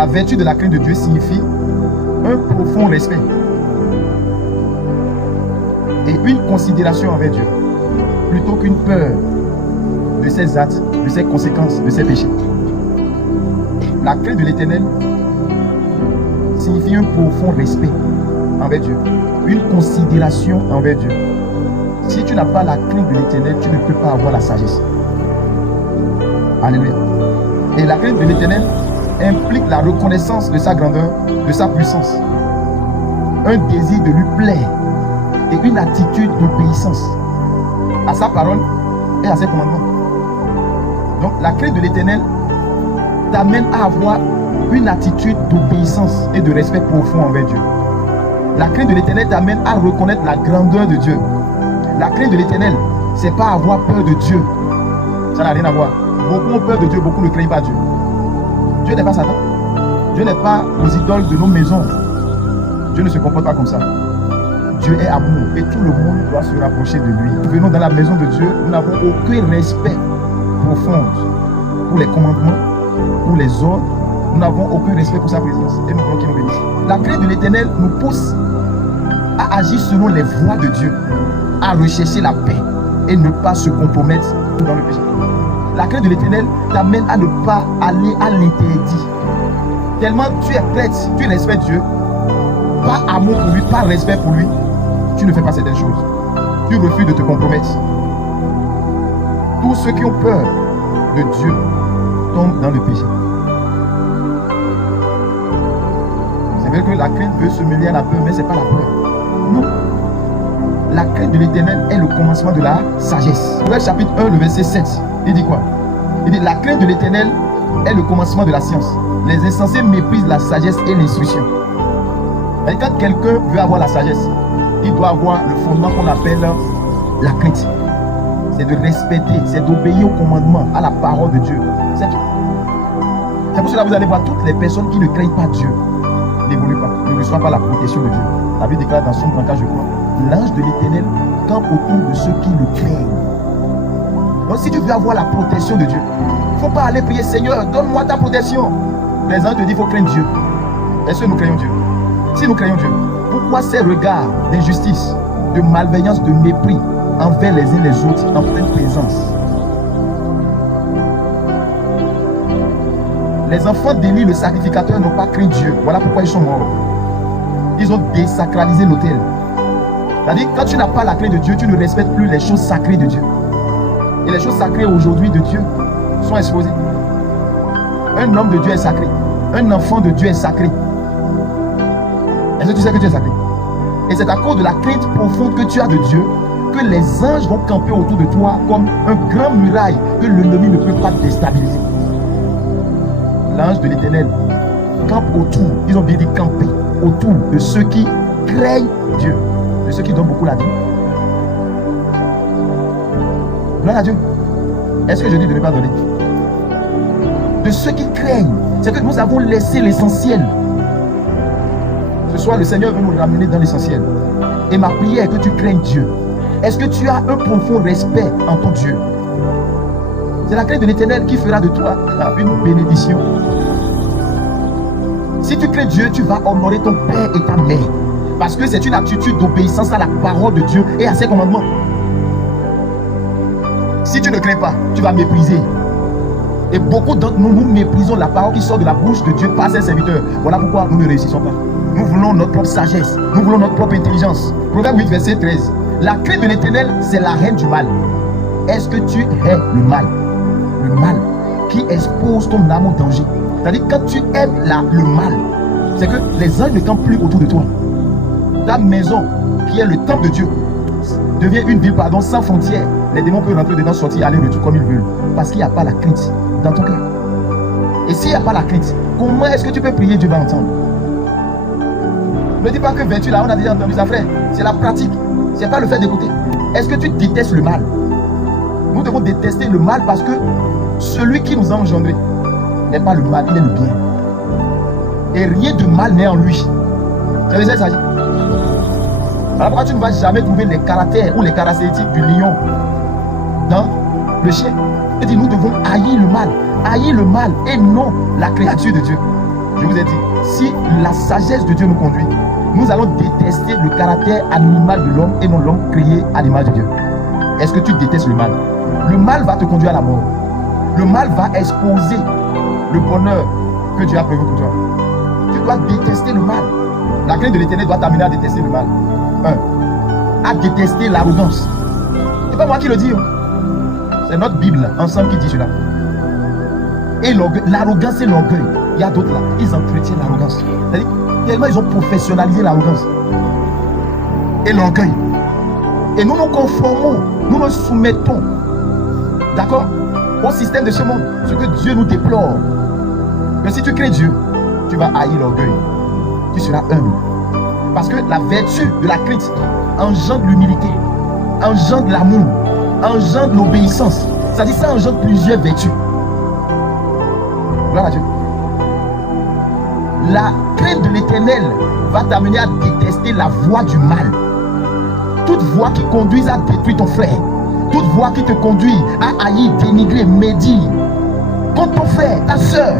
La vertu de la crainte de Dieu signifie un profond respect et une considération envers Dieu, plutôt qu'une peur de ses actes, de ses conséquences, de ses péchés. La crainte de l'Éternel signifie un profond respect envers Dieu, une considération envers Dieu. Si tu n'as pas la crainte de l'Éternel, tu ne peux pas avoir la sagesse. Alléluia. Et la crainte de l'Éternel implique la reconnaissance de sa grandeur, de sa puissance, un désir de lui plaire et une attitude d'obéissance à sa parole et à ses commandements. Donc la crainte de l'Éternel t'amène à avoir une attitude d'obéissance et de respect profond envers Dieu. La crainte de l'Éternel t'amène à reconnaître la grandeur de Dieu. La crainte de l'Éternel, c'est pas avoir peur de Dieu. Ça n'a rien à voir. Beaucoup ont peur de Dieu, beaucoup ne craignent pas Dieu. Dieu n'est pas Satan. Dieu n'est pas aux idoles de nos maisons. Dieu ne se comporte pas comme ça. Dieu est amour et tout le monde doit se rapprocher de lui. Nous venons dans la maison de Dieu, nous n'avons aucun respect profond pour les commandements, pour les ordres. Nous n'avons aucun respect pour sa présence et nous voulons qu'il nous bénisse. La crainte de l'Éternel nous pousse à agir selon les voies de Dieu, à rechercher la paix et ne pas se compromettre dans le péché. La crainte de l'Éternel t'amène à ne pas aller à l'interdit. Tellement tu es prête, tu respectes Dieu, par amour pour lui, par respect pour lui, tu ne fais pas certaines choses. Tu refuses de te compromettre. Tous ceux qui ont peur de Dieu tombent dans le péché. C'est vrai que la crainte veut se mêler à la peur, mais ce n'est pas la peur. Non. La crainte de l'Éternel est le commencement de la sagesse. Proverbe chapitre 1, le verset 7, il dit quoi? Il dit, la crainte de l'Éternel est le commencement de la science. Les insensés méprisent la sagesse et l'instruction. Et quand quelqu'un veut avoir la sagesse, il doit avoir le fondement qu'on appelle la crainte. C'est de respecter, c'est d'obéir au commandement, à la parole de Dieu. C'est tout. C'est pour cela que vous allez voir toutes les personnes qui ne craignent pas Dieu n'évoluent pas, ne reçoivent pas la protection de Dieu. La Bible déclare dans son 34, je crois, l'ange de l'Éternel campe autour de ceux qui le craignent. Donc si tu veux avoir la protection de Dieu, il ne faut pas aller prier, Seigneur, donne-moi ta protection. Les anges te disent, il faut craindre Dieu. Est-ce que nous craignons Dieu? Si nous craignons Dieu, pourquoi ces regards d'injustice, de malveillance, de mépris envers les uns les autres en pleine présence? Les enfants d'Élie, le sacrificateur, n'ont pas craint Dieu. Voilà pourquoi ils sont morts. Ils ont désacralisé l'autel. C'est-à-dire, quand tu n'as pas la crainte de Dieu, tu ne respectes plus les choses sacrées de Dieu. Et les choses sacrées aujourd'hui de Dieu sont exposées. Un homme de Dieu est sacré. Un enfant de Dieu est sacré. Est-ce que tu sais que tu es sacré? Et c'est à cause de la crainte profonde que tu as de Dieu que les anges vont camper autour de toi comme un grand muraille que l'ennemi ne peut pas déstabiliser. L'ange de l'Éternel campe autour, ils ont bien dit camper autour de ceux qui craignent Dieu, de ceux qui donnent beaucoup la vie. Gloire à Dieu. Est-ce que je dis de ne pas donner? De ceux qui craignent. C'est que nous avons laissé l'essentiel. Ce soir, le Seigneur veut nous ramener dans l'essentiel. Et ma prière est que tu craignes Dieu. Est-ce que tu as un profond respect en ton Dieu? C'est la crainte de l'Éternel qui fera de toi une bénédiction. Si tu crains Dieu, tu vas honorer ton père et ta mère. Parce que c'est une attitude d'obéissance à la parole de Dieu et à ses commandements. Si tu ne crains pas, tu vas mépriser. Et beaucoup d'entre nous, nous méprisons la parole qui sort de la bouche de Dieu par ses serviteurs. Voilà pourquoi nous ne réussissons pas. Nous voulons notre propre sagesse. Nous voulons notre propre intelligence. Proverbe 8, verset 13. La crainte de l'Éternel, c'est la reine du mal. Est-ce que tu hais le mal? Le mal qui expose ton âme au danger. C'est-à-dire quand tu aimes le mal, c'est que les anges ne campent plus autour de toi. Ta maison, qui est le temple de Dieu, devient une ville sans frontières. Les démons peuvent rentrer dedans, sortir, aller retour comme ils veulent. Parce qu'il n'y a pas la crainte dans ton cœur. Et s'il n'y a pas la crainte, comment est-ce que tu peux prier, Dieu va entendre? Ne dis pas que vertu là, on a déjà entendu ça, frère. C'est la pratique. C'est pas le fait d'écouter. Est-ce que tu détestes le mal? Nous devons détester le mal parce que celui qui nous a engendrés n'est pas le mal, il est le bien. Et rien de mal n'est en lui. Vous savez ça, il s'agit. Alors pourquoi tu ne vas jamais trouver les caractères ou les caractéristiques du lion dans le chien? Il dit, nous devons haïr le mal et non la créature de Dieu. Je vous ai dit, si la sagesse de Dieu nous conduit, nous allons détester le caractère animal de l'homme et non l'homme créé à l'image de Dieu. Est-ce que tu détestes le mal? Le mal va te conduire à la mort. Le mal va exposer le bonheur que Dieu a prévu pour toi. Tu dois détester le mal. La crainte de l'Éternel doit t'amener à détester le mal. 1. À détester l'arrogance. C'est pas moi qui le dis. C'est notre Bible ensemble qui dit cela. Et l'arrogance et l'orgueil. Il y a d'autres là. Ils entretiennent l'arrogance. C'est-à-dire, tellement ils ont professionnalisé l'arrogance. Et l'orgueil. Et nous nous conformons, nous nous soumettons, d'accord, au système de ce monde. Ce que Dieu nous déplore. Mais si tu crées Dieu, tu vas haïr l'orgueil. Tu seras humble. Parce que la vertu de la crainte engendre l'humilité, engendre l'amour, engendre l'obéissance. C'est-à-dire ça engendre plusieurs vertus. Gloire à Dieu. La crainte de l'Éternel va t'amener à détester la voie du mal. Toute voie qui conduise à détruire ton frère, toute voie qui te conduit à haïr, dénigrer, médire contre ton frère, ta soeur,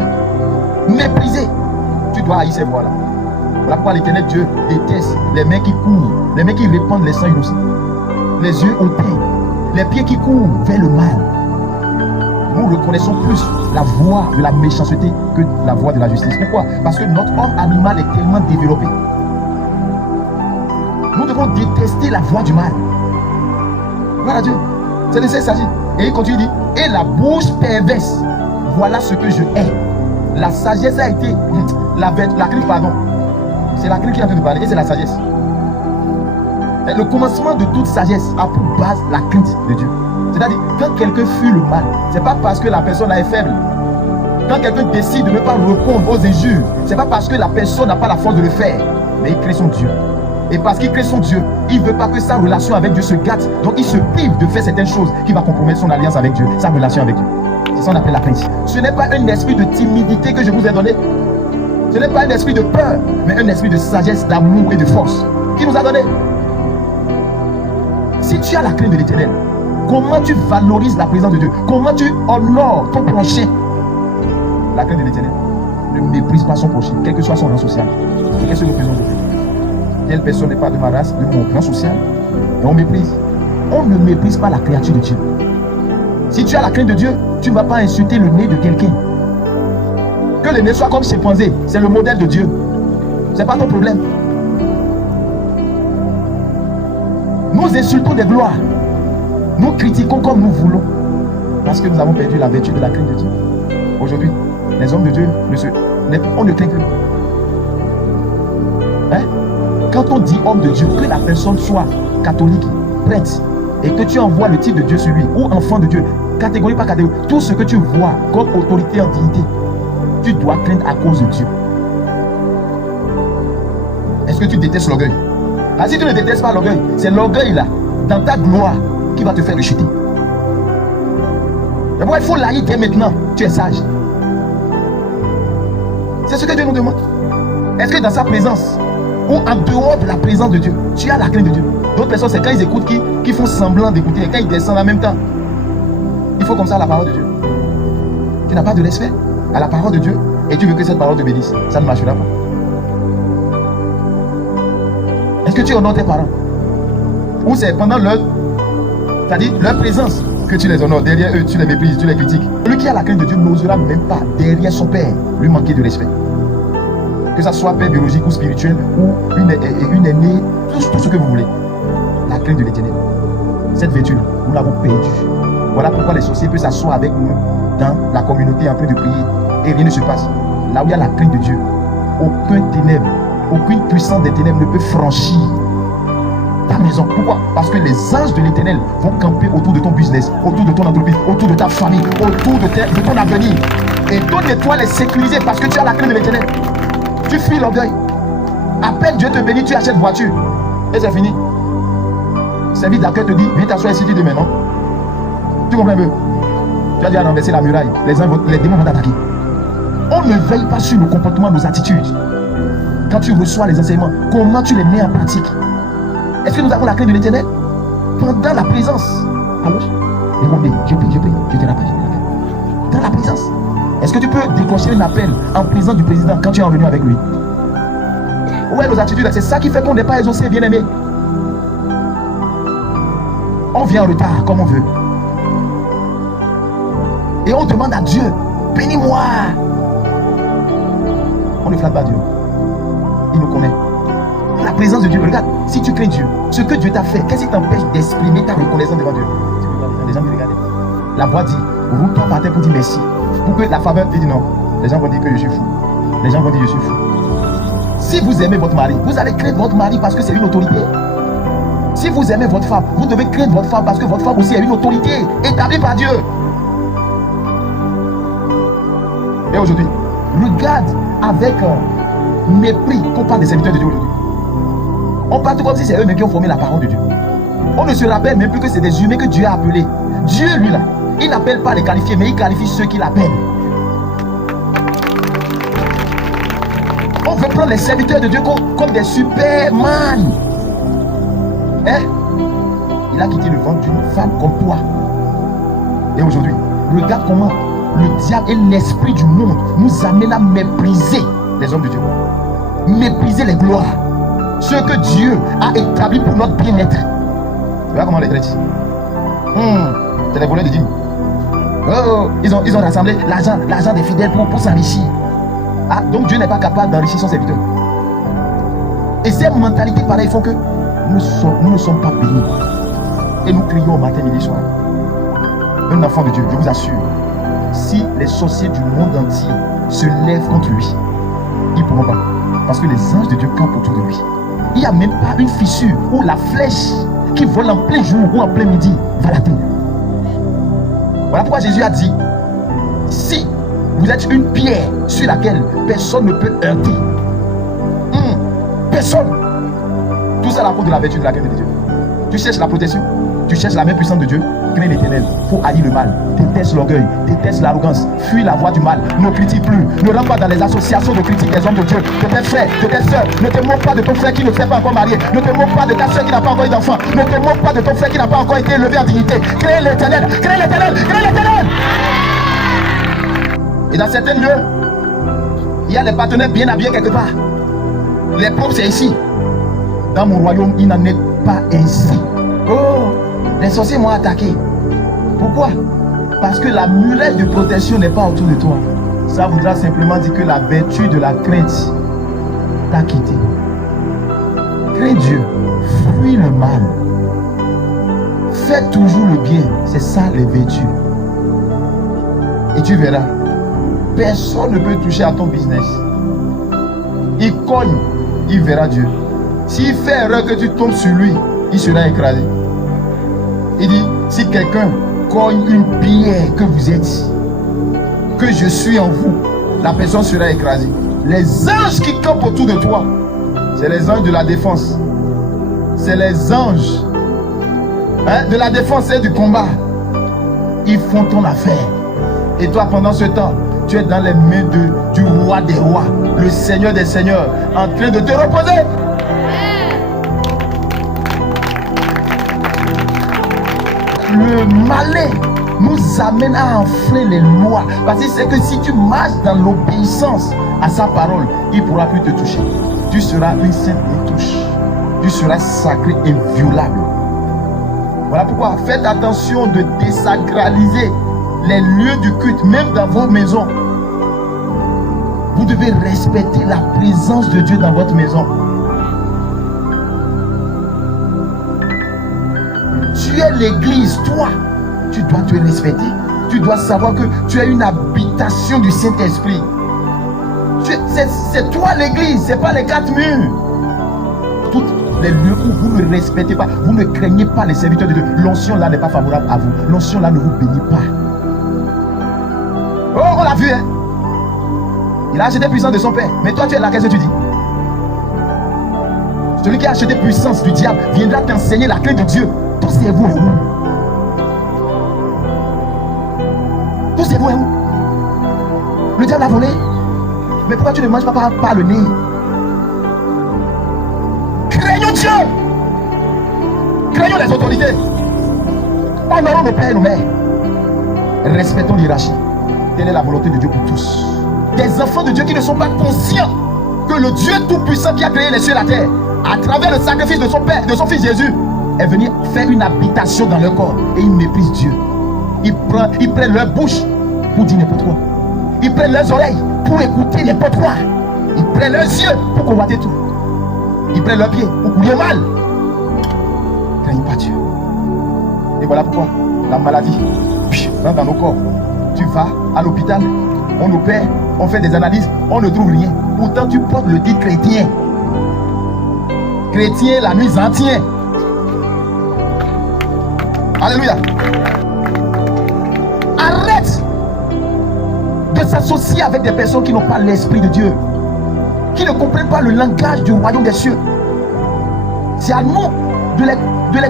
mépriser, tu dois haïr ces voies-là. Voilà pourquoi l'Éternel Dieu déteste les mains qui courent, les mains qui répandent les sangs innocents, les yeux hautains, les pieds qui courent vers le mal. Nous reconnaissons plus la voie de la méchanceté que la voie de la justice. Pourquoi? Parce que notre homme animal est tellement développé. Nous devons détester la voie du mal. Voilà Dieu. C'est de ça qu'il s'agit. Et il continue, il dit, et la bouche perverse, voilà ce que je hais. La sagesse a été, la crainte, pardon. C'est la crainte qui est en train de parler, et c'est la sagesse. Et le commencement de toute sagesse a pour base la crainte de Dieu. C'est-à-dire, quand quelqu'un fuit le mal, c'est pas parce que la personne est faible. Quand quelqu'un décide de ne pas répondre aux injures, c'est pas parce que la personne n'a pas la force de le faire, mais il crée son Dieu. Et parce qu'il crée son Dieu, il ne veut pas que sa relation avec Dieu se gâte. Donc il se prive de faire certaines choses qui vont compromettre son alliance avec Dieu, sa relation avec Dieu. C'est ça qu'on appelle la crainte. Ce n'est pas un esprit de timidité que je vous ai donné. Ce n'est pas un esprit de peur, mais un esprit de sagesse, d'amour et de force qui nous a donné. Si tu as la crainte de l'Éternel, comment tu valorises la présence de Dieu? Comment tu honores ton prochain? La crainte de l'Éternel ne méprise pas son prochain, quel que soit son rang social. Qu'est-ce que nous faisons aujourd'hui? Telle personne n'est pas de ma race, de mon rang social, et on méprise. On ne méprise pas la créature de Dieu. Si tu as la crainte de Dieu, tu ne vas pas insulter le nez de quelqu'un. Que le nez soit comme chimpanzé, c'est le modèle de Dieu. Ce n'est pas ton problème. Nous insultons des gloires. Nous critiquons comme nous voulons. Parce que nous avons perdu la vertu de la crainte de Dieu. Aujourd'hui, les hommes de Dieu, on ne craint plus. Hein? Quand on dit homme de Dieu, que la personne soit catholique, prêtre, et que tu envoies le titre de Dieu sur lui, ou enfant de Dieu, catégorie par catégorie, tout ce que tu vois comme autorité en dignité, tu dois craindre à cause de Dieu. Est-ce que tu détestes l'orgueil? Ah, si tu ne détestes pas l'orgueil, c'est l'orgueil là, dans ta gloire, qui va te faire rechuter. D'abord, il faut l'haïr dès maintenant, tu es sage. C'est ce que Dieu nous demande. Est-ce que dans sa présence, ou en dehors de la présence de Dieu, tu as la crainte de Dieu? D'autres personnes, c'est quand ils écoutent qui font semblant d'écouter, et quand ils descendent en même temps. Il faut comme ça la parole de Dieu. Tu n'as pas de respect à la parole de Dieu et tu veux que cette parole te bénisse. Ça ne marchera pas. Est-ce que tu honores tes parents? Ou c'est pendant leur présence que tu les honores? Derrière eux, tu les méprises, tu les critiques. Celui qui a la crainte de Dieu n'osera même pas, derrière son père, lui manquer de respect. Que ça soit père biologique ou spirituel, ou une aînée, tout ce que vous voulez. La crainte de l'Éternel. Cette vertu, nous l'avons perdue. Voilà pourquoi les sorciers peuvent s'asseoir avec nous dans la communauté en train de prier et rien ne se passe. Là où il y a la crainte de Dieu, aucune ténèbre, aucune puissance des ténèbres ne peut franchir ta maison. Pourquoi? Parce que les anges de l'Éternel vont camper autour de ton business, autour de ton entreprise, autour de ta famille, autour de ton avenir. Et ton étoile est sécurisée parce que tu as la crainte de l'Éternel. Tu fuis l'orgueil. À peine Dieu te bénit, tu achètes voiture. Et c'est fini. Service d'accueil te dit, viens t'asseoir ici demain, non? Tu comprends un peu? Tu as déjà renversé la muraille. Les démons vont t'attaquer. On ne veille pas sur nos comportements, nos attitudes. Quand tu reçois les enseignements, comment tu les mets en pratique? Est-ce que nous avons la crainte de l'Éternel? Pendant la présence. Alors, je prie, je te rappelle. Dans la présence. Est-ce que tu peux décrocher un appel en présence du président quand tu es revenu avec lui? Ouais, nos attitudes, c'est ça qui fait qu'on n'est pas exaucé, bien aimé. On vient en retard comme on veut. Et on demande à Dieu, bénis-moi. On ne flatte pas Dieu. Il nous connaît. La présence de Dieu, regarde, si tu crains Dieu, ce que Dieu t'a fait, qu'est-ce qui t'empêche d'exprimer ta reconnaissance devant Dieu? Les gens me regardent. La voix dit, roule-toi par terre pour dire merci. Pour que la faveur te dise non. Les gens vont dire que je suis fou. Les gens vont dire que je suis fou. Si vous aimez votre mari, vous allez craindre votre mari parce que c'est une autorité. Si vous aimez votre femme, vous devez craindre votre femme parce que votre femme aussi est une autorité établie par Dieu. Et aujourd'hui, regarde avec mépris qu'on parle des serviteurs de Dieu aujourd'hui. On parle comme si c'est eux-mêmes qui ont formé la parole de Dieu. On ne se rappelle même plus que c'est des humains que Dieu a appelés. Dieu, lui là, il n'appelle pas les qualifiés, mais il qualifie ceux qu'il appelle. On veut prendre les serviteurs de Dieu comme des superman. Hein? Il a quitté le ventre d'une femme comme toi. Et aujourd'hui, regarde comment le diable et l'esprit du monde nous amènent à mépriser les hommes de Dieu. Mépriser les gloires. Ce que Dieu a établi pour notre bien-être. Regarde comment les traitent. C'est les voleurs de dîmes. Oh, ils ont rassemblé l'argent des fidèles pour s'enrichir. Ah, donc Dieu n'est pas capable d'enrichir son serviteur. Et ces mentalités pareilles font que nous ne sommes pas bénis. Et nous crions au matin, midi, soir. Un enfant de Dieu, je vous assure, si les sorciers du monde entier se lèvent contre lui, ils ne pourront pas. Parce que les anges de Dieu campent autour de lui. Il n'y a même pas une fissure où la flèche qui vole en plein jour ou en plein midi va l'atteindre. Voilà pourquoi Jésus a dit, si vous êtes une pierre sur laquelle personne ne peut heurter, personne. Tout ça à la cause de la vertu de la crainte de Dieu. Tu cherches la protection, tu cherches la main puissante de Dieu, crains l'Éternel. Il faut haïr le mal, déteste l'orgueil, déteste l'arrogance, fuis la voie du mal, ne critique plus, ne rentre pas dans les associations de critiques des hommes de Dieu. De tes frères, de tes soeurs, ne te moque pas de ton frère qui ne s'est pas encore marié, ne te moque pas de ta soeur qui n'a pas encore eu d'enfant, ne te moque pas de ton frère qui n'a pas encore été élevé en dignité. Crains l'Éternel, crains l'Éternel, crains l'Éternel. Et dans certains lieux, il y a des partenaires bien habillés quelque part. Les pauvres, c'est ici. Dans mon royaume, il n'en est pas ainsi. Oh, les sorciers m'ont attaqué. Pourquoi? Parce que la murette de protection n'est pas autour de toi. Ça voudra simplement dire que la vertu de la crainte t'a quitté. Crains Dieu, fuis le mal. Fais toujours le bien. C'est ça les vertus. Et tu verras, personne ne peut toucher à ton business. Il cogne, il verra Dieu. S'il fait erreur que tu tombes sur lui, il sera écrasé. Il dit, si quelqu'un cogne une pierre que vous êtes, que je suis en vous, la personne sera écrasée. Les anges qui campent autour de toi, c'est les anges de la défense. C'est les anges de la défense et du combat. Ils font ton affaire. Et toi, pendant ce temps, tu es dans les mains du roi des rois, le Seigneur des seigneurs, en train de te reposer. Le malin nous amène à enfler les lois. Parce que c'est que si tu marches dans l'obéissance à sa parole, il ne pourra plus te toucher. Tu seras une sainte touche. Tu seras sacré et inviolable. Voilà pourquoi faites attention de désacraliser les lieux du culte, même dans vos maisons. Vous devez respecter la présence de Dieu dans votre maison. Tu es l'église, toi, tu dois te respecter. Tu dois savoir que tu es une habitation du Saint-Esprit. C'est toi l'église, ce n'est pas les quatre murs. Tous les lieux où vous ne respectez pas, vous ne craignez pas les serviteurs de Dieu. L'onction là n'est pas favorable à vous. L'onction là ne vous bénit pas. Oh, on l'a vu, hein? Il a acheté puissance de son père. Mais toi, tu es là, qu'est-ce que tu dis? Celui qui a acheté puissance du diable viendra t'enseigner la clé de Dieu. Tout c'est vous et où? Tout c'est vous et où? Le diable a volé. Mais pourquoi tu ne manges pas par le nez? Craignons Dieu. Craignons les autorités. Honorons nos pères et nos mères. Respectons l'hiérarchie. telle est la volonté de Dieu pour tous. Des enfants de Dieu qui ne sont pas conscients que le Dieu Tout-Puissant qui a créé les cieux et la terre, à travers le sacrifice de son Père, de son Fils Jésus, est venu faire une habitation dans leur corps. Et ils méprisent Dieu. Ils prennent leur bouche pour dire n'importe quoi. Ils prennent leurs oreilles pour écouter n'importe quoi. Ils prennent leurs yeux pour convoiter tout. Ils prennent leurs pieds pour courir mal. Ne craignent pas Dieu. Et voilà pourquoi la maladie rentre dans nos corps. Tu vas à l'hôpital, on opère, on fait des analyses, on ne trouve rien. Pourtant tu portes le titre chrétien. Chrétien la nuit entière. Alléluia. Arrête de s'associer avec des personnes qui n'ont pas l'esprit de Dieu, qui ne comprennent pas le langage du royaume des cieux. C'est à nous de les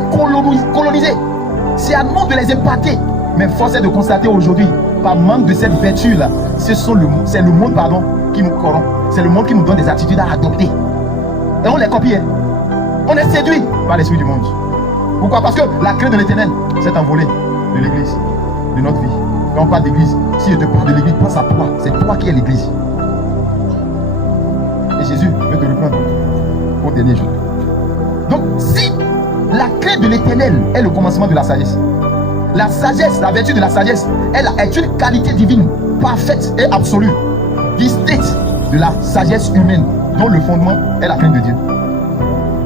coloniser. C'est à nous de les épater. Mais force est de constater aujourd'hui, par manque de cette vertu-là, c'est le monde qui nous corrompt. C'est le monde qui nous donne des attitudes à adopter. Et on les copie. On est séduit par l'esprit du monde. Pourquoi? Parce que la crainte de l'Éternel s'est envolée de l'église, de notre vie. Quand on parle d'église, si je te parle de l'église, pense à toi. C'est toi qui es l'église. Et Jésus veut te reprendre au dernier jour. Donc, si la crainte de l'Éternel est le commencement de la sagesse, la sagesse, la vertu de la sagesse, elle est une qualité divine, parfaite et absolue, distincte de la sagesse humaine, dont le fondement est la crainte de Dieu.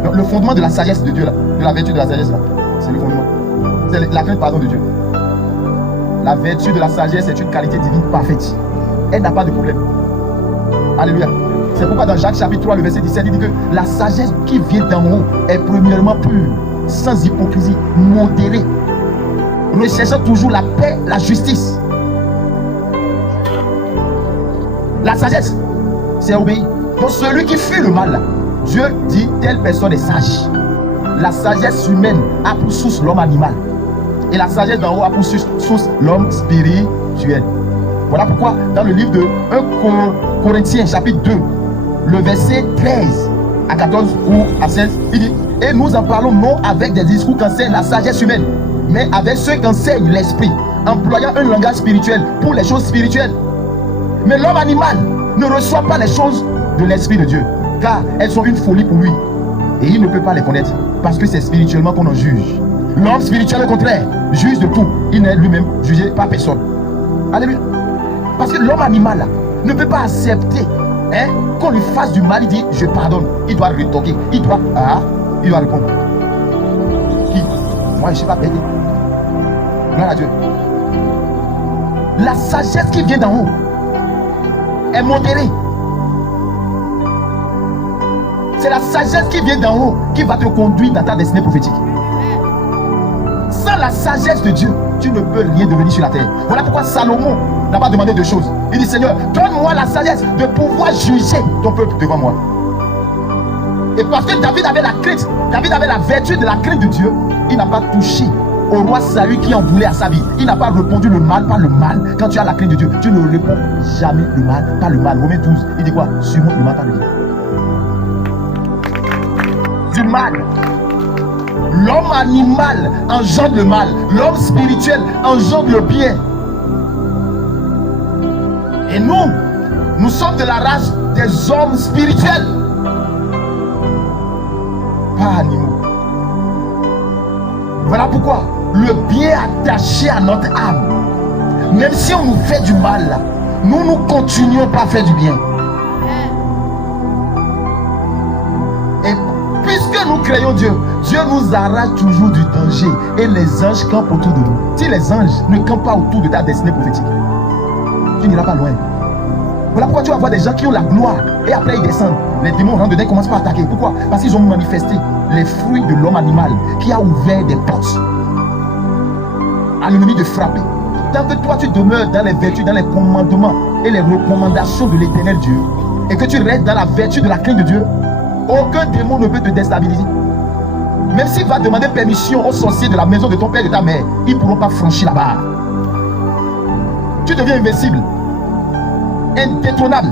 Donc, le fondement de la sagesse de Dieu, là, de la vertu de la sagesse, c'est le fondement. C'est la crainte, de Dieu. La vertu de la sagesse est une qualité divine parfaite. Elle n'a pas de problème. Alléluia. C'est pourquoi dans Jacques chapitre 3, le verset 17, il dit que la sagesse qui vient d'en haut est premièrement pure, sans hypocrisie, modérée, recherchant toujours la paix, la justice. La sagesse, c'est obéir. Donc celui qui fuit le mal, Dieu dit telle personne est sage. La sagesse humaine a pour source l'homme animal. Et la sagesse d'en haut a pour source l'homme spirituel. Voilà pourquoi dans le livre de 1 Corinthiens chapitre 2, le verset 13 à 14 ou à 16, il dit: et nous en parlons non avec des discours qu'enseigne la sagesse humaine, mais avec ceux qu'enseigne l'esprit, employant un langage spirituel pour les choses spirituelles. Mais l'homme animal ne reçoit pas les choses de l'esprit de Dieu, car elles sont une folie pour lui. Et il ne peut pas les connaître, parce que c'est spirituellement qu'on en juge. L'homme spirituel, au contraire, juge de tout. Il n'est lui-même jugé par personne. Alléluia. Parce que l'homme animal là, ne peut pas accepter qu'on lui fasse du mal. Il dit je pardonne. Il doit rétorquer. Il doit répondre. Qui? Moi je ne sais pas péter. Gloire à Dieu. La sagesse qui vient d'en haut est modérée. C'est la sagesse qui vient d'en haut qui va te conduire dans ta destinée prophétique. Sans la sagesse de Dieu, tu ne peux rien devenir sur la terre. Voilà pourquoi Salomon n'a pas demandé deux choses. Il dit: Seigneur, donne-moi la sagesse de pouvoir juger ton peuple devant moi. Et parce que David avait la crainte, David avait la vertu de la crainte de Dieu, il n'a pas touché au roi Saül qui en voulait à sa vie. Il n'a pas répondu le mal par le mal. Quand tu as la crainte de Dieu, tu ne réponds jamais le mal par le mal. Romains 12, il dit quoi? Surmonte le mal par le bien. Du mal. L'homme animal engendre le mal. L'homme spirituel engendre le bien. Et nous sommes de la race des hommes spirituels, pas animaux. Voilà pourquoi le bien attaché à notre âme, même si on nous fait du mal, nous continuons pas à faire du bien. Et puisque nous créons Dieu, Dieu nous arrache toujours du danger. Et les anges campent autour de nous. Si les anges ne campent pas autour de ta destinée prophétique, tu n'iras pas loin. Voilà pourquoi tu vas voir des gens qui ont la gloire et après ils descendent. Les démons rentrent dedans et commencent par attaquer. Pourquoi? Parce qu'ils ont manifesté les fruits de l'homme animal qui a ouvert des portes à l'ennemi de frapper. Tant que toi tu demeures dans les vertus, dans les commandements et les recommandations de l'Éternel Dieu, et que tu restes dans la vertu de la crainte de Dieu, aucun démon ne peut te déstabiliser. Même s'il va demander permission aux sorciers de la maison de ton père et de ta mère, ils ne pourront pas franchir la barre. Tu deviens invincible, indétrônable,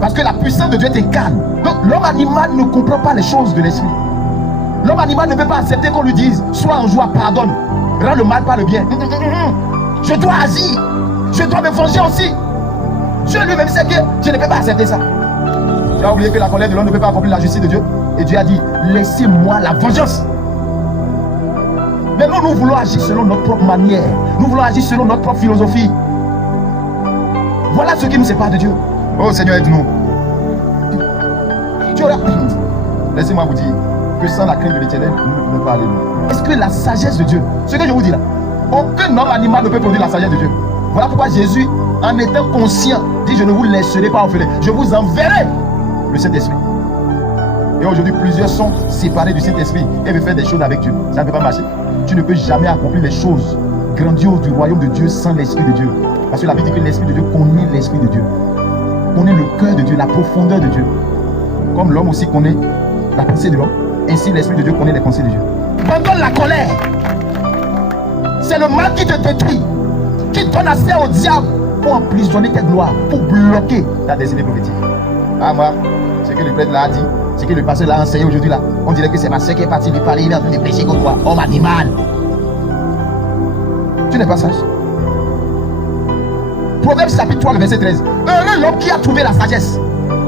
parce que la puissance de Dieu t'incarne. Donc l'homme animal ne comprend pas les choses de l'esprit. L'homme animal ne peut pas accepter qu'on lui dise: sois en joie, pardonne, rends le mal par le bien. Je dois agir. Je dois me venger aussi. Dieu lui-même sait que je ne peux pas accepter ça. Tu as oublié que la colère de l'homme ne peut pas accomplir la justice de Dieu. Et Dieu a dit, laissez-moi la vengeance. Mais nous voulons agir selon notre propre manière. Nous voulons agir selon notre propre philosophie. Voilà ce qui nous sépare de Dieu. Oh Seigneur, aide-nous. Laissez-moi vous dire que sans la crainte de l'Éternel, nous ne pouvons pas aller loin. Est-ce que la sagesse de Dieu, ce que je vous dis là, aucun homme animal ne peut produire la sagesse de Dieu. Voilà pourquoi Jésus, en étant conscient, dit, je ne vous laisserai pas orphelin, je vous enverrai le Saint-Esprit. Et aujourd'hui, plusieurs sont séparés du Saint-Esprit et veulent faire des choses avec Dieu. Ça ne peut pas marcher. Tu ne peux jamais accomplir les choses grandioses du royaume de Dieu sans l'Esprit de Dieu. Parce que la Bible dit que l'Esprit de Dieu connaît l'Esprit de Dieu. Connaît le cœur de Dieu, la profondeur de Dieu. Comme l'homme aussi connaît la pensée de l'homme, ainsi l'Esprit de Dieu connaît les pensées de Dieu. Pendant la colère, c'est le mal qui te détruit, qui donne assez au diable pour emprisonner tes gloires, pour bloquer ta destinée prophétique. Ah moi, ce que le prêtre là a dit, ce que le pasteur l'a enseigné aujourd'hui là, on dirait que c'est ma soeur qui est partie de parler, il est en train de prêcher contre toi, homme animal. Tu n'es pas sage. Proverbe chapitre 3, le verset 13. Heureux l'homme qui a trouvé la sagesse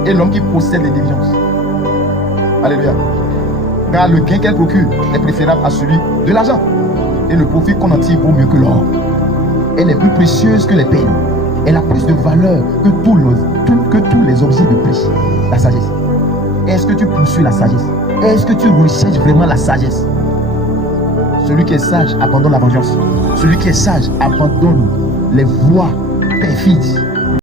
et l'homme qui possède les diligences. Alléluia. Car le gain qu'elle procure est préférable à celui de l'argent. Et le profit qu'on en tire vaut mieux que l'or. Elle est plus précieuse que les peines. Elle a plus de valeur que tous les objets de prix. La sagesse. Est-ce que tu poursuis la sagesse? Est-ce que tu recherches vraiment la sagesse? Celui qui est sage abandonne la vengeance. Celui qui est sage abandonne les voies perfides.